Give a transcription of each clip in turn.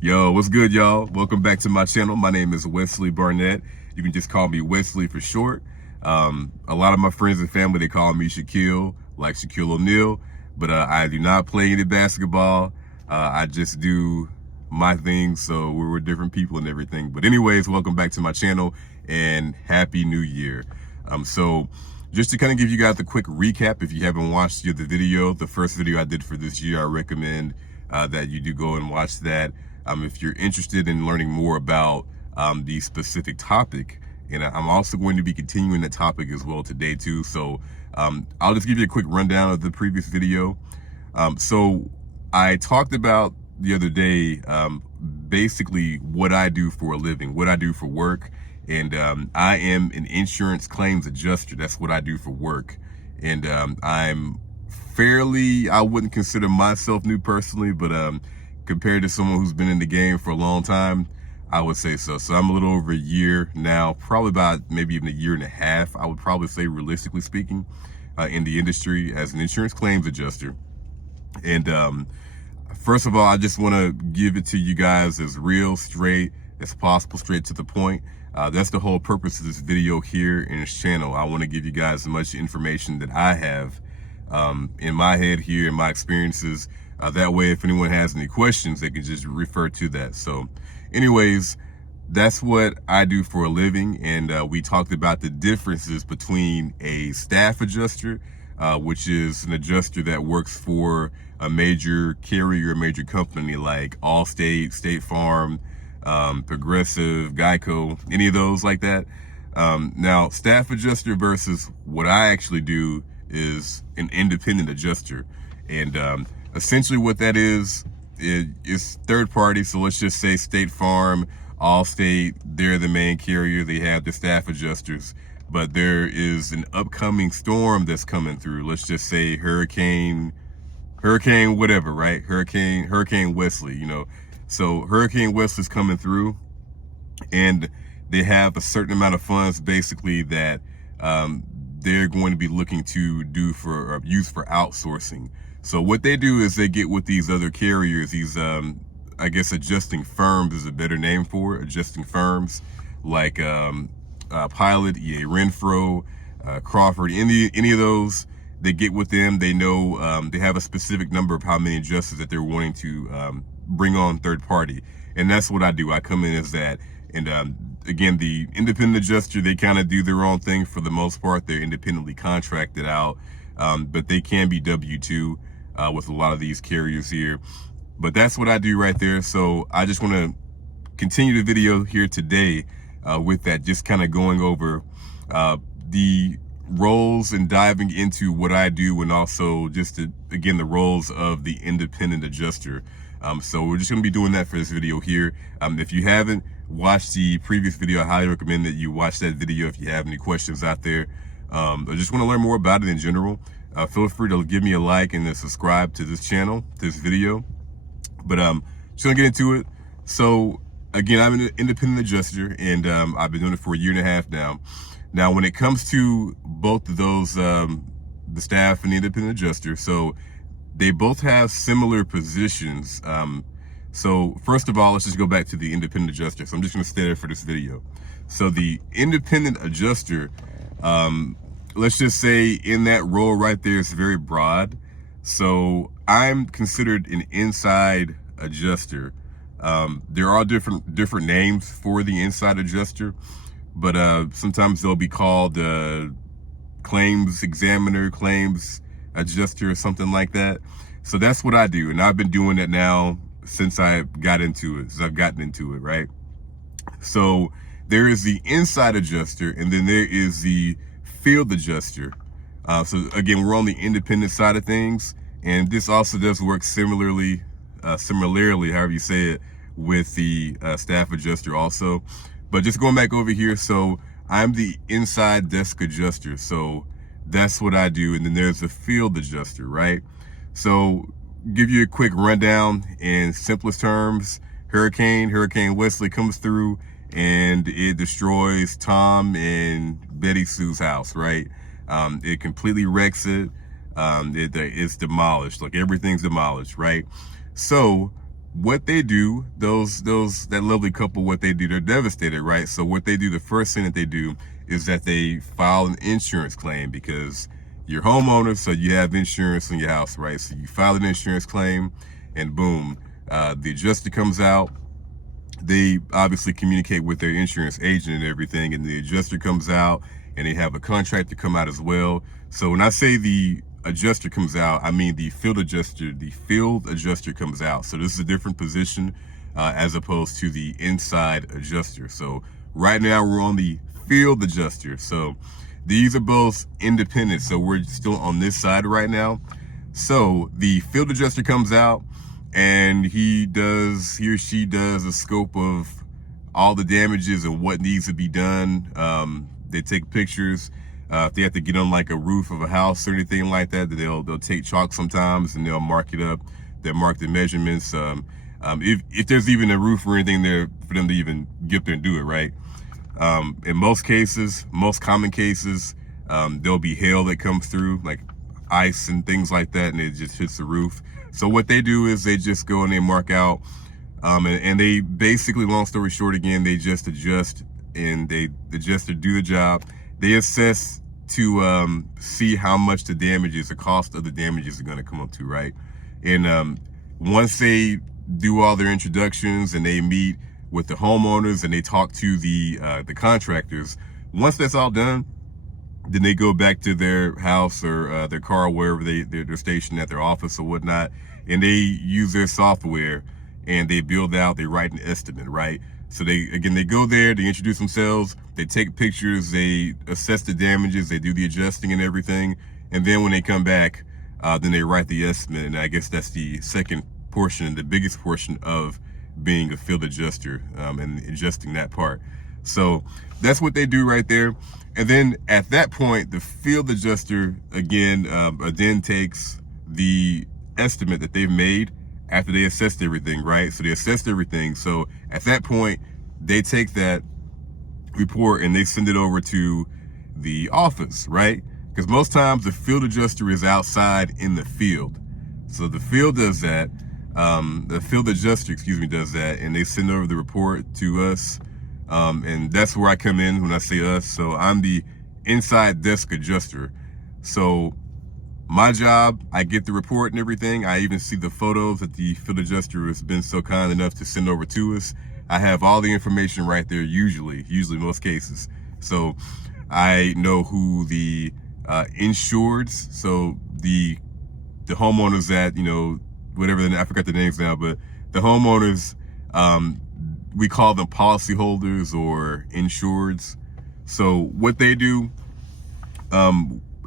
Yo, what's good, y'all? Welcome back to my channel. My name is Wesley Barnett. You can just call me Wesley for short. A lot of my friends and family, they call me Shaquille, like Shaquille O'Neal, but I do not play any basketball. I just do my thing, so we're different people and everything. But anyways, welcome back to my channel and Happy New Year. So just to kind of give you guys a quick recap, if you haven't watched the video, the first video I did for this year, I recommend that you do go and watch that. If you're interested in learning more about the specific topic, and I'm also going to be continuing the topic as well today too. So I'll just give you a quick rundown of the previous video. So I talked about the other day, basically what I do for a living, what I do for work. And I am an insurance claims adjuster. That's what I do for work. And I'm fairly, I wouldn't consider myself new personally, but compared to someone who's been in the game for a long time, I would say so. So I'm a little over a year now, probably about maybe even a year and a half, I would probably say, realistically speaking, in the industry as an insurance claims adjuster. And first of all, I just want to give it to you guys as real, straight as possible, straight to the point. That's the whole purpose of this video here in this channel. I want to give you guys as much information that I have in my head here, in my experiences. That way, if anyone has any questions, they can just refer to that. So anyways, that's what I do for a living. And we talked about the differences between a staff adjuster, which is an adjuster that works for a major carrier, a major company like Allstate, State Farm, Progressive, Geico, any of those like that. Now, staff adjuster versus what I actually do is an independent adjuster. And essentially what that is third party. So let's just say State Farm, Allstate, they're the main carrier. They have the staff adjusters, but there is an upcoming storm that's coming through. Let's just say hurricane whatever, right? Hurricane Wesley, you know. So Hurricane Wesley's coming through, and they have a certain amount of funds basically that they're going to be looking to do for use for outsourcing. So what they do is they get with these other carriers, these I guess adjusting firms is a better name for it, adjusting firms like Pilot, EA Renfro, Crawford, any of those. They get with them. They know they have a specific number of how many adjusters that they're wanting to bring on third party, and that's what I do. I come in as that. And again, the independent adjuster, they kind of do their own thing for the most part. They're independently contracted out, but they can be W-2 with a lot of these carriers here. But that's what I do right there. So I just want to continue the video here today with that, just kind of going over the roles and diving into what I do, and also just again the roles of the independent adjuster. So we're just going to be doing that for this video here. If you haven't watched the previous video, I highly recommend that you watch that video if you have any questions out there. I just want to learn more about it in general. Feel free to give me a like and subscribe to this channel, this video. But just gonna get into it. So again, I'm an independent adjuster, and I've been doing it for a year and a half now. Now, when it comes to both of those, the staff and the independent adjuster, so they both have similar positions. So first of all, let's just go back to the independent adjuster. So I'm just gonna stay there for this video. So the independent adjuster, let's just say in that role right there, it's very broad. So I'm considered an inside adjuster. There are different names for the inside adjuster, but sometimes they'll be called claims examiner, claims adjuster, or something like that. So that's what I do, and I've been doing it now since I've gotten into it, right? So there is the inside adjuster, and then there is the field adjuster. So again, we're on the independent side of things, and this also does work similarly, however you say it, with the staff adjuster also. But just going back over here, so I'm the inside desk adjuster, so that's what I do. And then there's the field adjuster, right? So give you a quick rundown in simplest terms. Hurricane Wesley comes through and it destroys Tom and Betty Sue's house, right? It completely wrecks it. It's demolished, like everything's demolished, right? So what they do, that lovely couple, what they do, they're devastated, right? So what they do, the first thing that they do is that they file an insurance claim, because you're homeowner, so you have insurance on your house, right? So you file an insurance claim, and boom, the adjuster comes out. They obviously communicate with their insurance agent and everything, and the adjuster comes out, and they have a contractor come out as well. So when I say the adjuster comes out, I mean the field adjuster. The field adjuster comes out. So this is a different position as opposed to the inside adjuster. So right now we're on the field adjuster. So these are both independent. So we're still on this side right now. So the field adjuster comes out, and he or she does a scope of all the damages and what needs to be done. They take pictures. If they have to get on like a roof of a house or anything like that, they'll take chalk sometimes and they'll mark it up. They'll mark the measurements. If there's even a roof or anything there for them to even get there and do it, right? In most cases, most common cases, there'll be hail that comes through, like ice and things like that, and it just hits the roof. So what they do is they just go and they mark out, and they basically, long story short, again, they just adjust, and they adjust to do the job. They assess to see how much the damages, the cost of the damages are going to come up to, right? And once they do all their introductions and they meet with the homeowners and they talk to the contractors, once that's all done, then they go back to their house or their car, wherever they're stationed at, their office or whatnot, and they use their software and they build out, they write an estimate, right? So they go there, they introduce themselves, they take pictures, they assess the damages, they do the adjusting and everything, and then when they come back, then they write the estimate. And I guess that's the second portion, the biggest portion of being a field adjuster, and adjusting that part. So that's what they do right there. And then at that point, the field adjuster again then takes the estimate that they've made after they assessed everything, right? So they assessed everything. So at that point, they take that report and they send it over to the office, right? Because most times the field adjuster is outside in the field. So the field does that. The field adjuster, does that, and they send over the report to us. And that's where I come in when I say us. So I'm the inside desk adjuster. So my job, I get the report and everything. I even see the photos that the field adjuster has been so kind enough to send over to us. I have all the information right there, usually most cases. So I know who the insureds, so the homeowners that, whatever, I forgot the names now, but the homeowners, we call them policyholders or insureds. So what they do,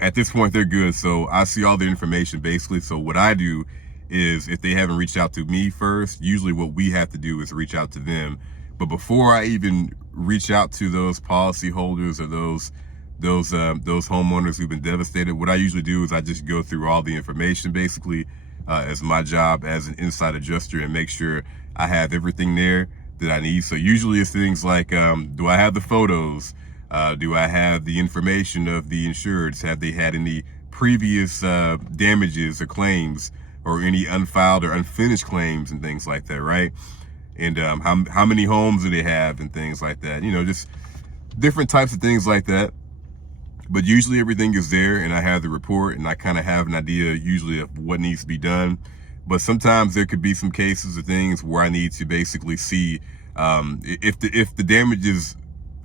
at this point, they're good. So I see all the information basically. So what I do is, if they haven't reached out to me first, usually what we have to do is reach out to them. But before I even reach out to those policyholders or those homeowners who've been devastated, what I usually do is I just go through all the information basically, as my job as an inside adjuster, and make sure I have everything there that I need. So usually it's things like, do I have the photos? Do I have the information of the insureds? Have they had any previous damages or claims, or any unfiled or unfinished claims and things like that, right? And how many homes do they have and things like that? Just different types of things like that. But usually everything is there, and I have the report, and I kind of have an idea usually of what needs to be done. But sometimes there could be some cases or things where I need to basically see if the damage is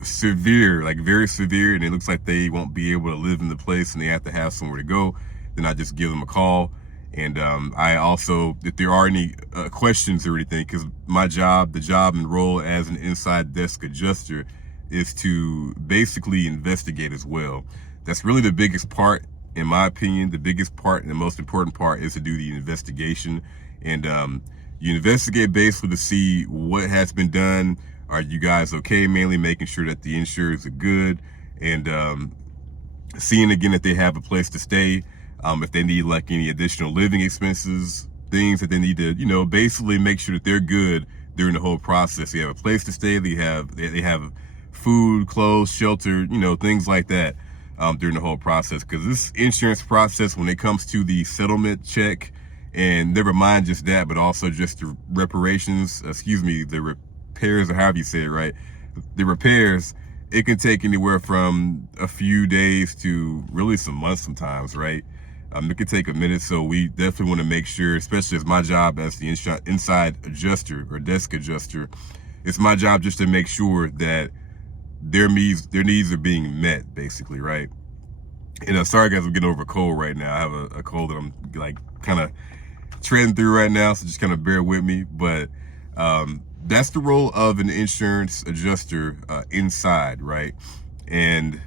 severe, like very severe, and it looks like they won't be able to live in the place and they have to have somewhere to go, then I just give them a call. And I also, if there are any questions or anything, because my job, the job and role as an inside desk adjuster, is to basically investigate as well. That's really the biggest part, in my opinion. The biggest part and the most important part is to do the investigation. And you investigate basically to see what has been done. Are you guys okay? Mainly making sure that the insurers are good, and seeing again if they have a place to stay. If they need like any additional living expenses, things that they need to, basically make sure that they're good during the whole process. They have a place to stay. They have food, clothes, shelter, things like that during the whole process. Because this insurance process, when it comes to the settlement check And never mind just that, but also just the reparations, the repairs, or however you say it, right? The repairs, it can take anywhere from a few days to really some months sometimes, right? It could take a minute, so we definitely want to make sure, especially as my job as the inside adjuster or desk adjuster, it's my job just to make sure that their needs are being met, basically, right? And sorry guys, I'm getting over a cold right now. I have a cold that I'm like kind of treading through right now, so just kind of bear with me. But that's the role of an insurance adjuster inside, right? And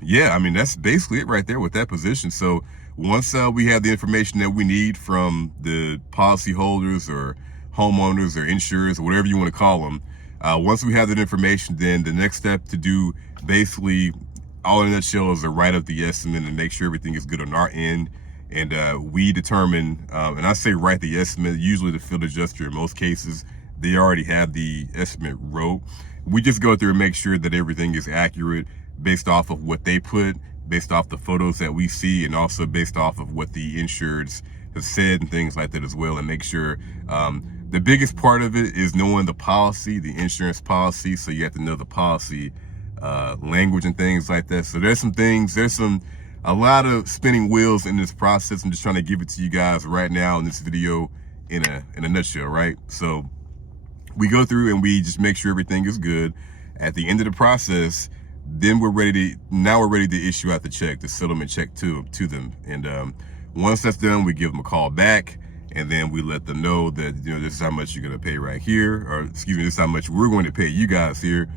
yeah, I mean, that's basically it right there with that position. So once we have the information that we need from the policyholders or homeowners or insurers or whatever you want to call them, once we have that information, then the next step to do, basically, all in a nutshell, is to write up the estimate and make sure everything is good on our end. And we determine, and I say write the estimate, usually the field adjuster in most cases, they already have the estimate wrote. We just go through and make sure that everything is accurate based off of what they put, based off the photos that we see, and also based off of what the insureds have said and things like that as well, and make sure the biggest part of it is knowing the policy, the insurance policy. So you have to know the policy language and things like that. So there's a lot of spinning wheels in this process. I'm just trying to give it to you guys right now in this video in a nutshell, right? So we go through and we just make sure everything is good. At the end of the process, then we're ready to issue out the check, the settlement check to them. And once that's done, we give them a call back, and then we let them know that, you know, this is how much you're going to pay right here, or excuse me, this is how much we're going to pay you guys here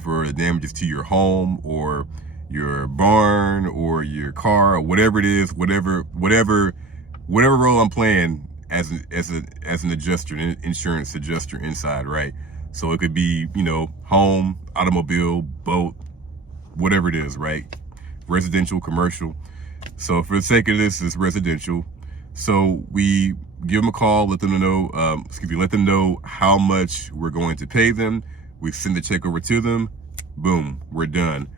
for the damages to your home or your barn or your car or whatever it is, whatever role I'm playing as an adjuster, an insurance adjuster inside, right? So it could be, you know, home, automobile, boat, whatever it is, right? Residential, commercial. So for the sake of this, it's residential. So we give them a call, let them know how much we're going to pay them. We send the check over to them. Boom, we're done.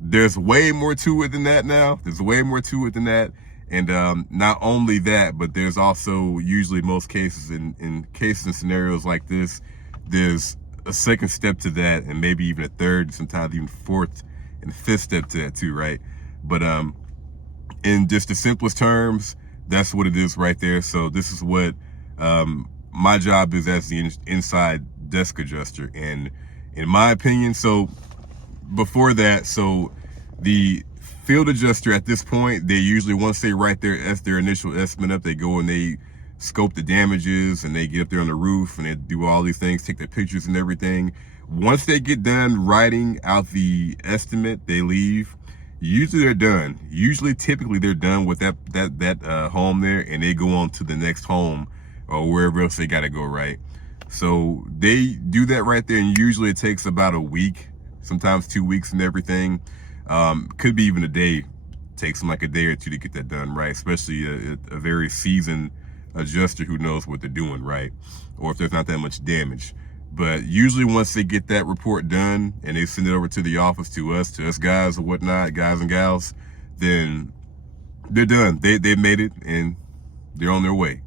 There's way more to it than that now. There's way more to it than that. And not only that, but there's also usually most cases in cases and scenarios like this, there's a second step to that, and maybe even a third, sometimes even fourth and fifth step to that too, right? But in just the simplest terms, that's what it is right there. So this is what my job is as the inside desk adjuster. And in my opinion, so before that, so the field adjuster at this point, they usually, once they write their initial estimate up, they go and they scope the damages, and they get up there on the roof and they do all these things, take their pictures and everything. Once they get done writing out the estimate, they leave. Usually they're done. Typically they're done with that home there, and they go on to the next home or wherever else they got to go, right? So they do that right there, and usually it takes about a week, sometimes 2 weeks and everything. Could be even a day. Takes them like a day or two to get that done, right? Especially a very seasoned adjuster who knows what they're doing, right? Or if there's not that much damage. But usually once they get that report done and they send it over to the office, to us guys or whatnot, guys and gals, then they're done. They made it and they're on their way.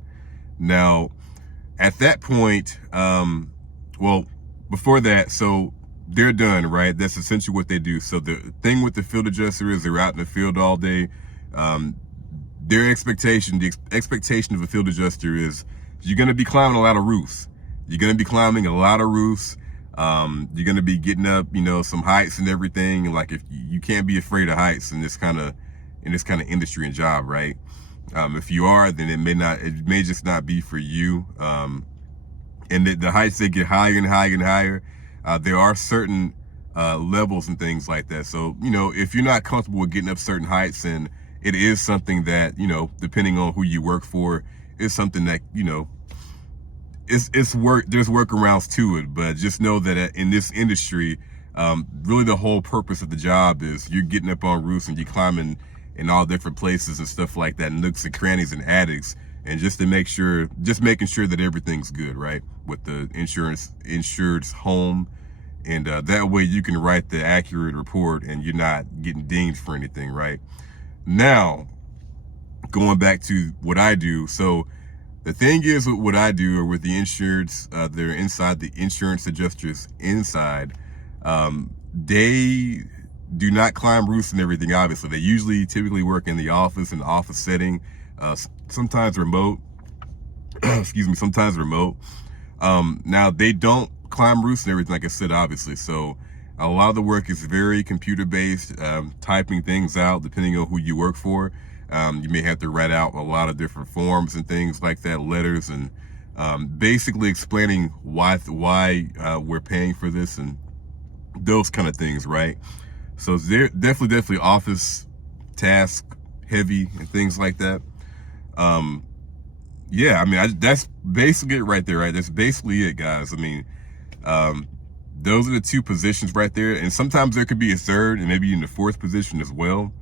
Now, at that point, well, before that, so they're done, right? That's essentially what they do. So the thing with the field adjuster is they're out in the field all day. The expectation of a field adjuster is you're going to be climbing a lot of roofs. You're going to be climbing a lot of roofs. You're going to be getting up, you know, some heights and everything. And like, if you can't be afraid of heights in this kind of industry and job, right? If you are, then it may just not be for you. And the heights, they get higher and higher and higher. There are certain levels and things like that. So, you know, if you're not comfortable with getting up certain heights, and it is something that, you know, depending on who you work for, is something that, you know, there's workarounds to it. But just know that in this industry, really the whole purpose of the job is you're getting up on roofs and you're climbing in all different places and stuff like that, nooks and crannies and attics, and just making sure that everything's good, right, with the insured's home. And that way you can write the accurate report and you're not getting dinged for anything, right? Now, going back to what I do. So the thing is with what I do, or with the insurance, they're inside the insurance adjusters inside, they do not climb roofs and everything. Obviously, they typically work in the office setting, sometimes remote. Excuse me, sometimes remote. Now they don't climb roofs and everything, like I said, obviously. So a lot of the work is very computer based, typing things out depending on who you work for. You may have to write out a lot of different forms and things like that, letters, and basically explaining why we're paying for this and those kind of things, right? So they're definitely office task heavy and things like that. Yeah, I mean, that's basically it right there, right? That's basically it, guys. I mean, those are the two positions right there. And sometimes there could be a third and maybe in the fourth position as well.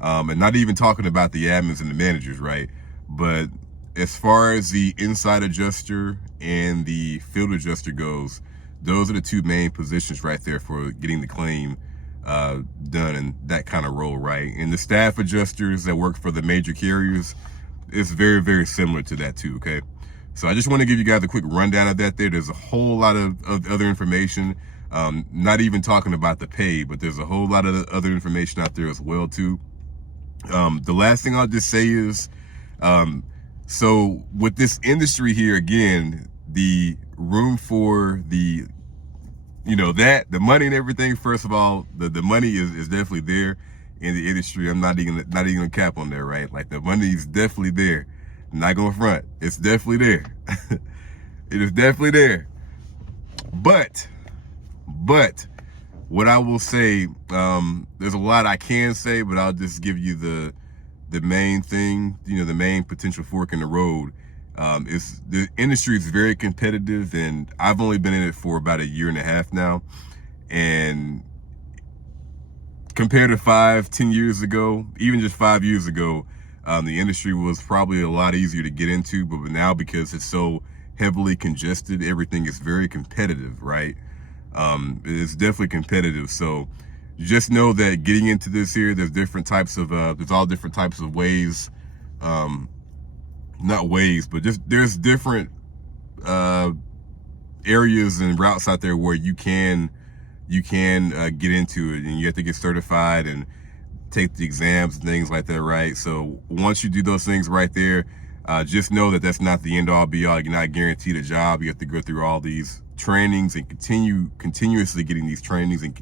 And not even talking about the admins and the managers, right? But as far as the inside adjuster and the field adjuster goes, those are the two main positions right there for getting the claim done in that kind of role, right? And the staff adjusters that work for the major carriers, it's very, very similar to that too, okay? So I just want to give you guys a quick rundown of that there. There's a whole lot of other information, not even talking about the pay, but there's a whole lot of other information out there as well too. The last thing I'll just say is, so with this industry here, again, the room for the, the money and everything, first of all, the money is definitely there in the industry. I'm not even gonna cap on there, right? Like, the money is definitely there. I'm not gonna front. It's definitely there. It is definitely there. But what I will say, there's a lot I can say, but I'll just give you the main thing, the main potential fork in the road. Is the industry is very competitive, and I've only been in it for about 1.5 years now. And compared to 5-10 years ago, even just 5 years ago, the industry was probably a lot easier to get into. But now, because it's so heavily congested, everything is very competitive, right? It's definitely competitive. So just know that getting into this here, there's different types of, there's all different types of ways, not ways, but just there's different areas and routes out there where you can get into it, and you have to get certified and take the exams and things like that, right? So once you do those things right there, just know that that's not the end all be all. You're not guaranteed a job. You have to go through all these trainings and continuously getting these trainings and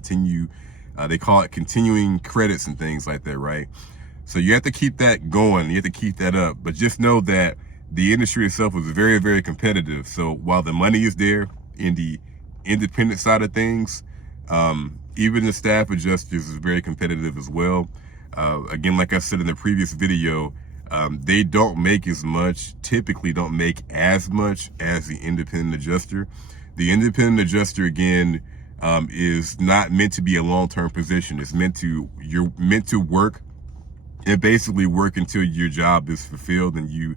they call it continuing credits and things like that, right? So you have to keep that going. You have to keep that up. But just know that the industry itself is very, very competitive. So while the money is there in the independent side of things, even the staff adjusters is very competitive as well. Again, like I said in the previous video, they don't make as much, typically don't make as much as the independent adjuster. The independent adjuster, again, is not meant to be a long-term position. It's you're meant to work and basically work until your job is fulfilled and you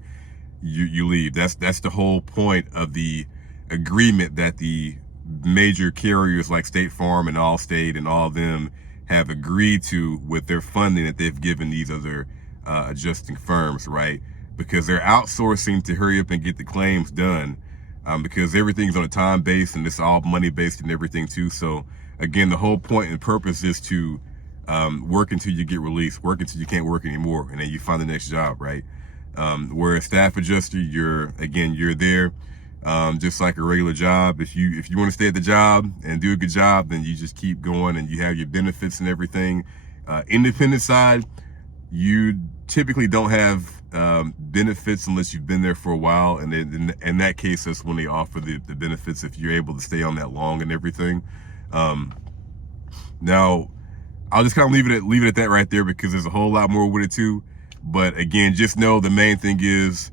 leave. That's the whole point of the agreement that the major carriers like State Farm and Allstate and all of them have agreed to with their funding that they've given these other adjusting firms, right? Because they're outsourcing to hurry up and get the claims done, because everything's on a time base and it's all money based and everything too. So again, the whole point and purpose is to work until you get released, work until you can't work anymore, and then you find the next job, right? Where a staff adjuster, you're there just like a regular job. If you want to stay at the job and do a good job, then you just keep going and you have your benefits and everything. Independent side, you typically don't have benefits unless you've been there for a while, and then in that case, that's when they offer the benefits if you're able to stay on that long and everything. Now, I'll just kind of leave it at that right there, because there's a whole lot more with it too. But again, just know the main thing is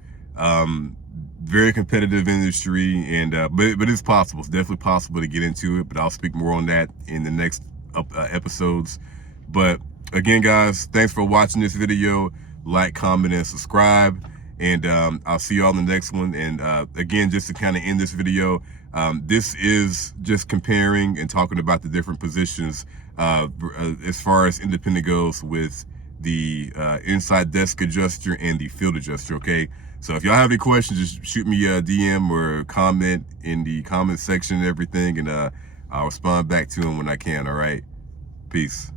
very competitive industry, and but it's possible. It's definitely possible to get into it. But I'll speak more on that in the next episodes. But again, guys, thanks for watching this video. Like, comment, and subscribe, and I'll see you all in the next one. And again, just to kind of end this video, this is just comparing and talking about the different positions as far as independent goes with the inside desk adjuster, and the field adjuster, okay? So if y'all have any questions, just shoot me a DM or comment in the comment section and everything, and I'll respond back to them when I can, all right? Peace.